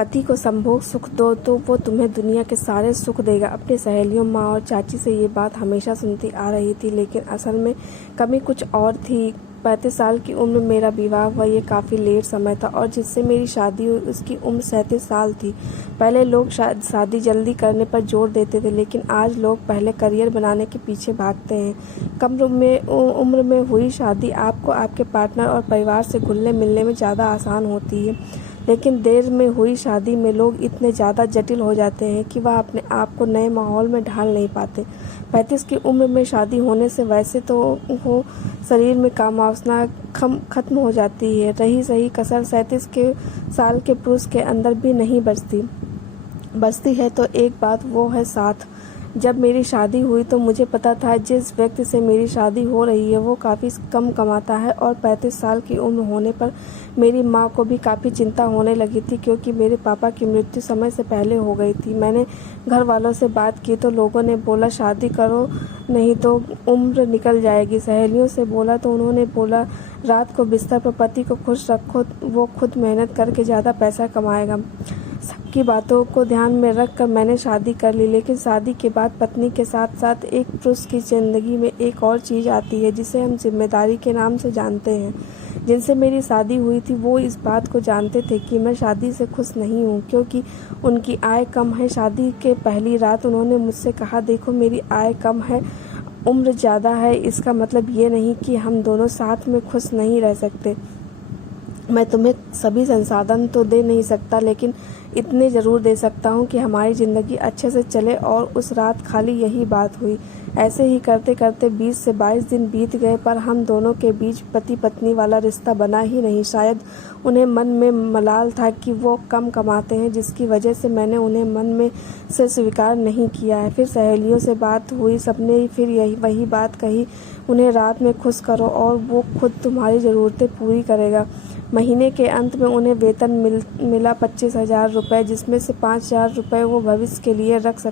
पति को संभोग सुख दो तो वो तुम्हें दुनिया के सारे सुख देगा। अपनी सहेलियों, माँ और चाची से ये बात हमेशा सुनती आ रही थी, लेकिन असल में कमी कुछ और थी। 35 साल की उम्र में मेरा विवाह हुआ, ये काफ़ी लेट समय था, और जिससे मेरी शादी हुई उसकी उम्र 37 साल थी। पहले लोग शादी जल्दी करने पर जोर देते थे, लेकिन आज लोग पहले करियर बनाने के पीछे भागते हैं। कम उम्र में हुई शादी आपको आपके पार्टनर और परिवार से घुलने मिलने में ज़्यादा आसान होती है, लेकिन देर में हुई शादी में लोग इतने ज़्यादा जटिल हो जाते हैं कि वह अपने आप को नए माहौल में ढाल नहीं पाते। 35 की उम्र में शादी होने से वैसे तो हो शरीर में कामवासना खत्म हो जाती है, रही सही कसर 37 साल के पुरुष के अंदर भी नहीं बचती है तो एक बात वो है साथ। जब मेरी शादी हुई तो मुझे पता था जिस व्यक्ति से मेरी शादी हो रही है वो काफ़ी कम कमाता है, और 35 साल की उम्र होने पर मेरी माँ को भी काफ़ी चिंता होने लगी थी, क्योंकि मेरे पापा की मृत्यु समय से पहले हो गई थी। मैंने घर वालों से बात की तो लोगों ने बोला शादी करो नहीं तो उम्र निकल जाएगी। सहेलियों से बोला तो उन्होंने बोला रात को बिस्तर पर पति को खुश रखो, वो खुद मेहनत करके ज़्यादा पैसा कमाएगा। सबकी बातों को ध्यान में रख कर मैंने शादी कर ली, लेकिन शादी के बाद पत्नी के साथ साथ एक पुरुष की ज़िंदगी में एक और चीज़ आती है जिसे हम जिम्मेदारी के नाम से जानते हैं। जिनसे मेरी शादी हुई थी वो इस बात को जानते थे कि मैं शादी से खुश नहीं हूँ, क्योंकि उनकी आय कम है। शादी के पहली रात उन्होंने मुझसे कहा, देखो मेरी आय कम है, उम्र ज़्यादा है, इसका मतलब ये नहीं कि हम दोनों साथ में खुश नहीं रह सकते। मैं तुम्हें सभी संसाधन तो दे नहीं सकता, लेकिन इतने ज़रूर दे सकता हूँ कि हमारी ज़िंदगी अच्छे से चले। और उस रात खाली यही बात हुई। ऐसे ही करते करते 20 से 22 दिन बीत गए, पर हम दोनों के बीच पति पत्नी वाला रिश्ता बना ही नहीं। शायद उन्हें मन में मलाल था कि वो कम कमाते हैं, जिसकी वजह से मैंने उन्हें मन में से स्वीकार नहीं किया है। फिर सहेलियों से बात हुई, सबने फिर वही बात कही, उन्हें रात में खुश करो और वो खुद तुम्हारी ज़रूरतें पूरी करेगा। महीने के अंत में उन्हें वेतन मिला 25,000 रुपये, जिसमें से 5,000 रुपये वो भविष्य के लिए रख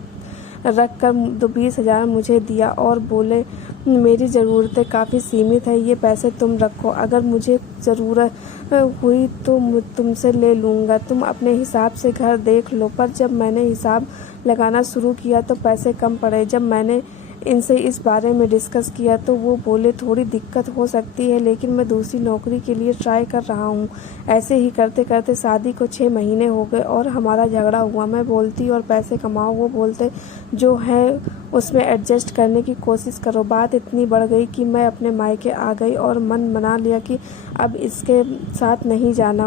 कर 20,000 मुझे दिया और बोले मेरी ज़रूरतें काफ़ी सीमित है, ये पैसे तुम रखो, अगर मुझे ज़रूरत हुई तो तुमसे ले लूँगा, तुम अपने हिसाब से घर देख लो। पर जब मैंने हिसाब लगाना शुरू किया तो पैसे कम पड़े। जब मैंने इनसे इस बारे में डिस्कस किया तो वो बोले थोड़ी दिक्कत हो सकती है, लेकिन मैं दूसरी नौकरी के लिए ट्राई कर रहा हूँ। ऐसे ही करते करते शादी को 6 महीने हो गए और हमारा झगड़ा हुआ। मैं बोलती और पैसे कमाओ, वो बोलते जो है उसमें एडजस्ट करने की कोशिश करो। बात इतनी बढ़ गई कि मैं अपने मायके आ गई और मन बना लिया कि अब इसके साथ नहीं जाना।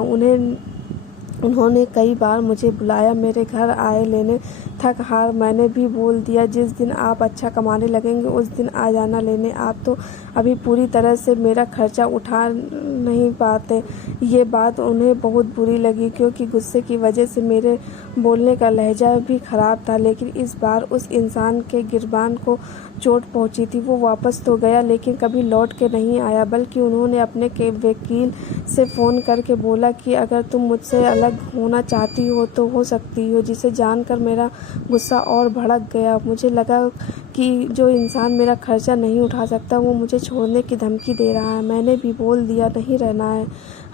उन्होंने कई बार मुझे बुलाया, मेरे घर आए लेने, थक हार मैंने भी बोल दिया जिस दिन आप अच्छा कमाने लगेंगे उस दिन आ जाना लेने, आप तो अभी पूरी तरह से मेरा खर्चा उठा नहीं पाते। ये बात उन्हें बहुत बुरी लगी, क्योंकि गुस्से की वजह से मेरे बोलने का लहजा भी ख़राब था। लेकिन इस बार उस इंसान के गिरबान को चोट पहुंची थी। वो वापस तो गया लेकिन कभी लौट के नहीं आया, बल्कि उन्होंने अपने के वकील से फ़ोन करके बोला कि अगर तुम मुझसे अलग होना चाहती हो तो हो सकती हो, जिसे जानकर मेरा गुस्सा और भड़क गया। मुझे लगा कि जो इंसान मेरा खर्चा नहीं उठा सकता वो मुझे छोड़ने की धमकी दे रहा है। मैंने भी बोल दिया नहीं रहना है।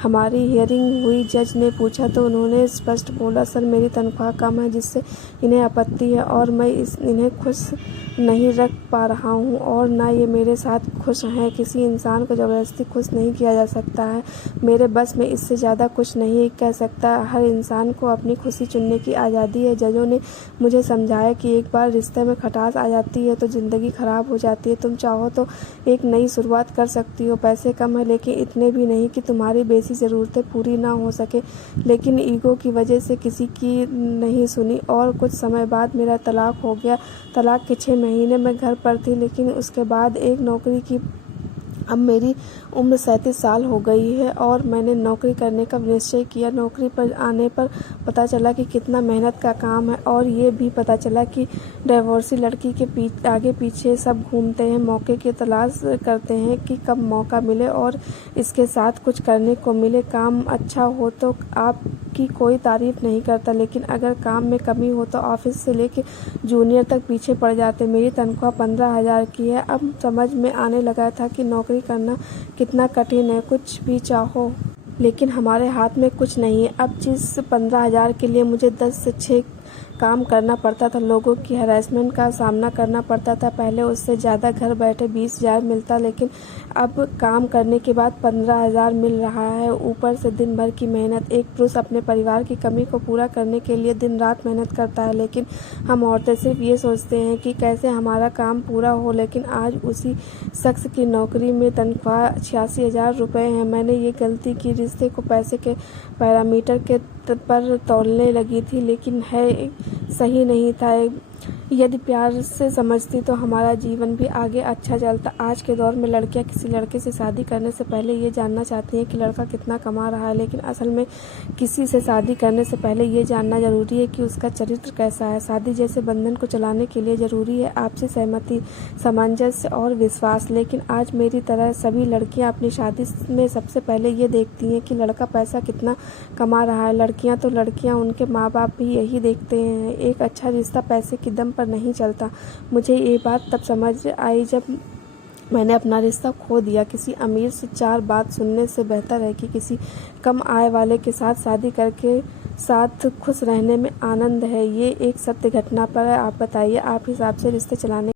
हमारी हियरिंग हुई, जज ने पूछा तो उन्होंने स्पष्ट बोला, सर मेरी तनख्वाह कम है जिससे इन्हें आपत्ति है और मैं इन्हें खुश नहीं रख पा रहा हूँ और ना ये मेरे साथ खुश हैं। किसी इंसान को ज़बरदस्ती खुश नहीं किया जा सकता है, मेरे बस में इससे ज़्यादा कुछ नहीं कह सकता। हर इंसान को अपनी खुशी चुनने की आज़ादी है। जजों ने मुझे समझाया कि एक बार रिश्ते में खटास आ जाती है तो ज़िंदगी ख़राब हो जाती है। तुम चाहो तो एक नई शुरुआत कर सकती हो। पैसे कम है लेकिन इतने भी नहीं कि तुम्हारी बेसिक ज़रूरतें पूरी ना हो सके। लेकिन ईगो की वजह से किसी की नहीं सुनी और कुछ समय बाद मेरा तलाक हो गया। तलाक के 6 महीने मैं घर पर थी, लेकिन उसके बाद एक नौकरी की। अब मेरी उम्र 37 साल हो गई है और मैंने नौकरी करने का निश्चय किया। नौकरी पर आने पर पता चला कि कितना मेहनत का काम है, और ये भी पता चला कि डाइवोर्सी लड़की के आगे पीछे सब घूमते हैं, मौके की तलाश करते हैं कि कब मौका मिले और इसके साथ कुछ करने को मिले। काम अच्छा हो तो आपकी कोई तारीफ़ नहीं करता, लेकिन अगर काम में कमी हो तो ऑफिस से लेके जूनियर तक पीछे पड़ जाते। मेरी तनख्वाह 15,000 की है। अब समझ में आने लगा था कि नौकरी करना कितना कठिन है। कुछ भी चाहो लेकिन हमारे हाथ में कुछ नहीं है। अब जिस 15,000 के लिए मुझे 10 से 6 काम करना पड़ता था, लोगों की हैरेसमेंट का सामना करना पड़ता था, पहले उससे ज़्यादा घर बैठे 20,000 मिलता, लेकिन अब काम करने के बाद 15,000 मिल रहा है। ऊपर से दिन भर की मेहनत। एक पुरुष अपने परिवार की कमी को पूरा करने के लिए दिन रात मेहनत करता है, लेकिन हम औरतें सिर्फ ये सोचते हैं कि कैसे हमारा काम पूरा हो। लेकिन आज उसी शख्स की नौकरी में तनख्वाह 86,000 रुपये है। मैंने ये गलती की, रिश्ते को पैसे के पैरामीटर के पर तौलने लगी थी, लेकिन है सही नहीं था। यदि प्यार से समझती तो हमारा जीवन भी आगे अच्छा चलता। आज के दौर में लड़कियां किसी लड़के से शादी करने से पहले ये जानना चाहती हैं कि लड़का कितना कमा रहा है, लेकिन असल में किसी से शादी करने से पहले ये जानना जरूरी है कि उसका चरित्र कैसा है। शादी जैसे बंधन को चलाने के लिए जरूरी है आपसी सहमति, सामंजस्य और विश्वास। लेकिन आज मेरी तरह सभी लड़कियां अपनी शादी में सबसे पहले ये देखती हैं कि लड़का पैसा कितना कमा रहा है। लड़कियां तो लड़कियां, उनके माँ बाप भी यही देखते हैं। एक अच्छा रिश्ता पैसे की दम पर नहीं चलता। मुझे ये बात तब समझ आई जब मैंने अपना रिश्ता खो दिया। किसी अमीर से 4 बात सुनने से बेहतर है कि किसी कम आय वाले के साथ शादी करके साथ खुश रहने में आनंद है। ये एक सत्य घटना पर है। आप बताइए, आप हिसाब से रिश्ते चलाने